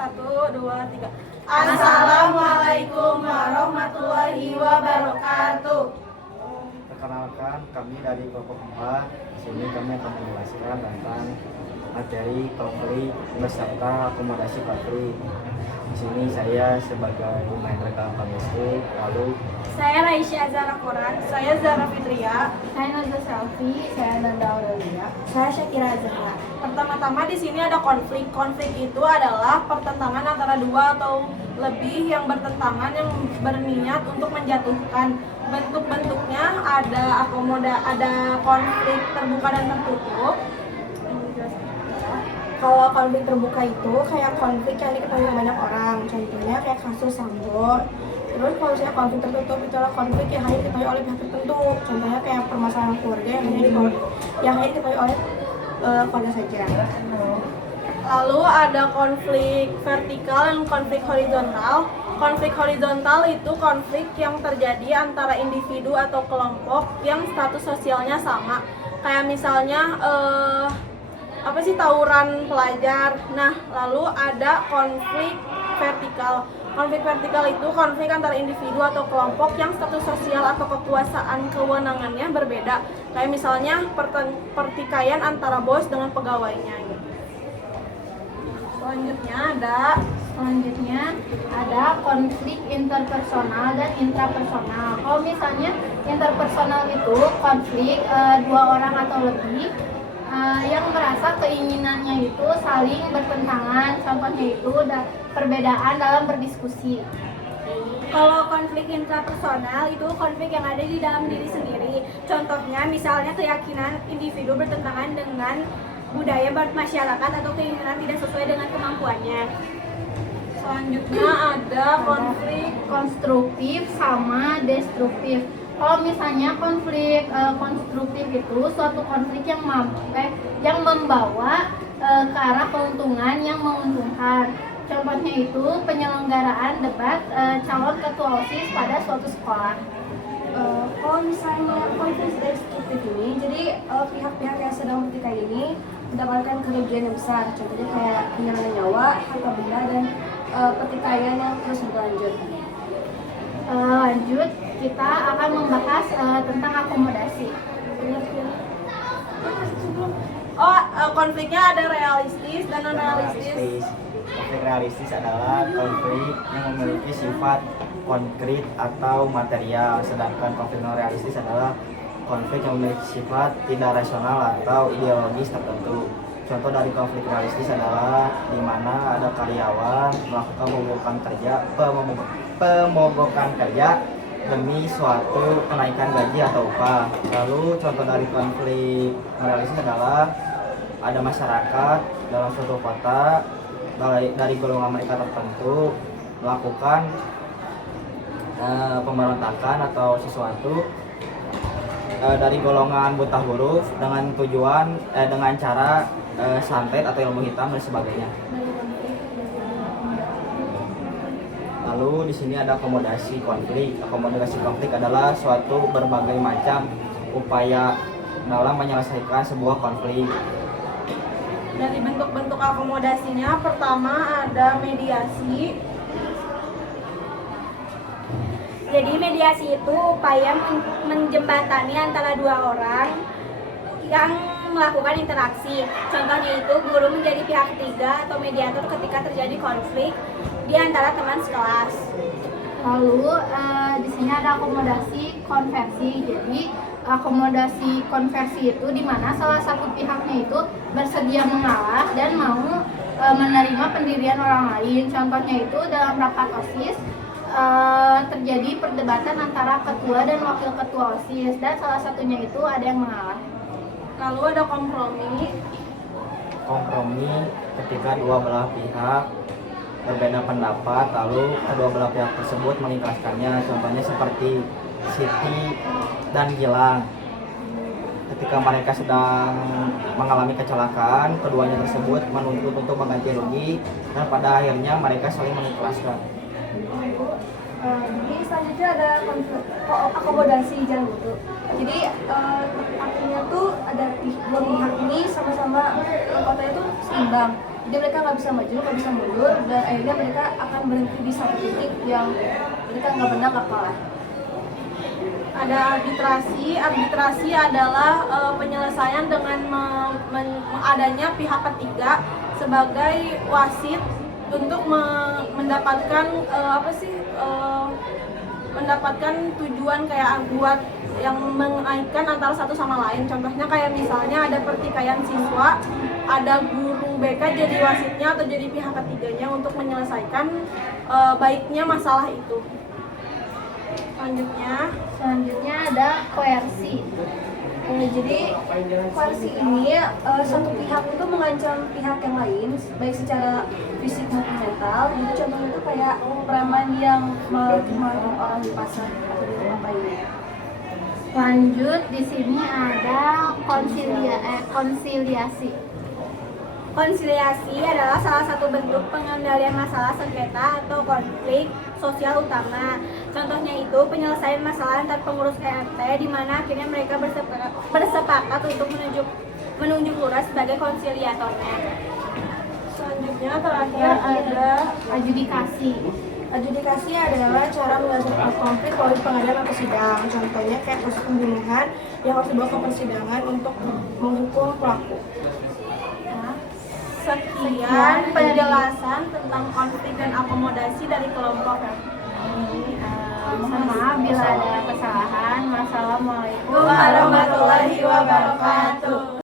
1, 2, 3. Assalamualaikum warahmatullahi wabarakatuh. Perkenalkan, kami dari kelompok 4. Di sini kami akan menjelaskan tentang materi konflik beserta akomodasi konflik. Di sini saya sebagai Mahendra Pangesti, lalu Saya Raisya Azhara Quran. Saya Zara Fitria. Saya Nazla Selfie, saya Nanda Aurelia. Saya Syakira Azhara. Pertama-tama di sini ada konflik. Konflik itu adalah pertentangan antara dua atau lebih yang bertentangan yang berniat untuk menjatuhkan. Bentuk-bentuknya ada konflik terbuka dan tertutup. Kalau konflik terbuka itu kayak konflik yang diketahui banyak orang, contohnya kayak kasus Sambo. Terus kalau misalnya konflik tertutup itu adalah konflik yang hanya diketahui oleh pihak tertentu, contohnya kayak permasalahan keluarga yang hanya diketahui oleh keluarga saja. Lalu ada konflik vertikal dan konflik horizontal. Konflik horizontal itu konflik yang terjadi antara individu atau kelompok yang status sosialnya sama. Kayak misalnya tawuran pelajar. Nah, lalu ada konflik vertikal. Konflik vertikal itu konflik antara individu atau kelompok yang status sosial atau kekuasaan kewenangannya berbeda. Kayak misalnya pertikaian antara bos dengan pegawainya gitu. Selanjutnya ada konflik interpersonal dan intrapersonal. Kalau misalnya interpersonal itu konflik dua orang atau lebih yang merasa keinginannya itu saling bertentangan, contohnya itu perbedaan dalam berdiskusi. Kalau konflik intrapersonal itu konflik yang ada di dalam diri sendiri. Contohnya misalnya keyakinan individu bertentangan dengan budaya bermasyarakat atau keinginan tidak sesuai dengan kemampuannya. Selanjutnya ada konflik konstruktif sama destruktif. Kalau misalnya konflik konstruktif itu suatu konflik yang membawa ke arah keuntungan yang menguntungkan. Contohnya itu penyelenggaraan debat calon ketua OSIS pada suatu sekolah. Kalau misalnya konflik destruktif ini, jadi pihak-pihak yang sedang bertikai ini mendapatkan kerugian yang besar. Contohnya kayak kehilangan nyawa, harta benda, dan pertikaian yang terus berlanjut. Lanjut, kita akan membahas tentang akomodasi. Konfliknya ada realistis dan non realistis. Konflik realistis adalah konflik yang memiliki sifat konkret atau material, sedangkan konflik non realistis adalah konflik yang memiliki sifat tidak rasional atau ideologis tertentu. Contoh dari konflik realistis adalah di mana ada karyawan melakukan pemogokan kerja demi suatu kenaikan gaji atau upah. Lalu contoh dari konflik realistis adalah ada masyarakat dalam suatu kota dari golongan mereka tertentu melakukan pemberontakan atau sesuatu dari golongan buta huruf dengan tujuan dengan cara santet atau ilmu hitam dan sebagainya. Lalu di sini ada akomodasi konflik. Akomodasi konflik adalah suatu berbagai macam upaya dalam menyelesaikan sebuah konflik. Dari bentuk-bentuk akomodasinya, pertama ada mediasi. Jadi mediasi itu upaya menjembatani antara dua orang yang melakukan interaksi. Contohnya itu guru menjadi pihak ketiga atau mediator ketika terjadi konflik di antara teman sekelas. Lalu di sini ada akomodasi konversi. Jadi akomodasi konversi itu di mana salah satu pihaknya itu bersedia mengalah dan mau menerima pendirian orang lain. Contohnya itu dalam rapat OSIS terjadi perdebatan antara ketua dan wakil ketua OSIS dan salah satunya itu ada yang mengalah. Lalu ada kompromi. Kompromi ketika dua belah pihak berbeda pendapat, lalu kedua belah pihak tersebut mengikhlaskannya. Contohnya seperti Siti dan Gilang. Ketika mereka sedang mengalami kecelakaan, keduanya tersebut menuntut untuk mengganti rugi dan pada akhirnya mereka saling mengikhlaskan. Jadi selanjutnya ada akomodasi jalan buntu. Jadi artinya tuh ada dua pihak ini sama-sama kotanya tuh seimbang. Jadi mereka nggak bisa maju, nggak bisa mundur, dan akhirnya mereka akan berhenti di satu titik yang mereka nggak menang, nggak kalah. Ada arbitrasi. Arbitrasi adalah penyelesaian dengan adanya pihak ketiga sebagai wasit untuk mendapatkan mendapatkan tujuan kayak buat yang mengaitkan antara satu sama lain. Contohnya kayak misalnya ada pertikaian siswa, ada guru BK jadi wasitnya atau jadi pihak ketiganya untuk menyelesaikan baiknya masalah itu. Selanjutnya ada koersi. Jadi koersi ini satu pihak itu mengancam pihak yang lain baik secara fisik maupun mental. Jadi contohnya itu kayak preman yang melarang orang di pasar atau di tempat lainnya. Lanjut, di sini ada konsiliasi. Konsiliasi adalah salah satu bentuk pengendalian masalah sengketa atau konflik sosial utama. Contohnya itu penyelesaian masalah antar pengurus RT di mana akhirnya mereka bersepakat untuk menunjuk lurah sebagai konsiliatornya. Selanjutnya terakhir ada Adjudikasi. adjudikasi adalah cara menyelesaikan konflik melalui pengadilan atau sidang. Contohnya kayak kasus pembunuhan yang harus dibawa ke persidangan untuk menghukum pelaku. Sekian penjelasan tentang konflik dan akomodasi dari kelompok. Mohon maaf bila ada kesalahan. Wassalamualaikum Warahmatullahi wabarakatuh.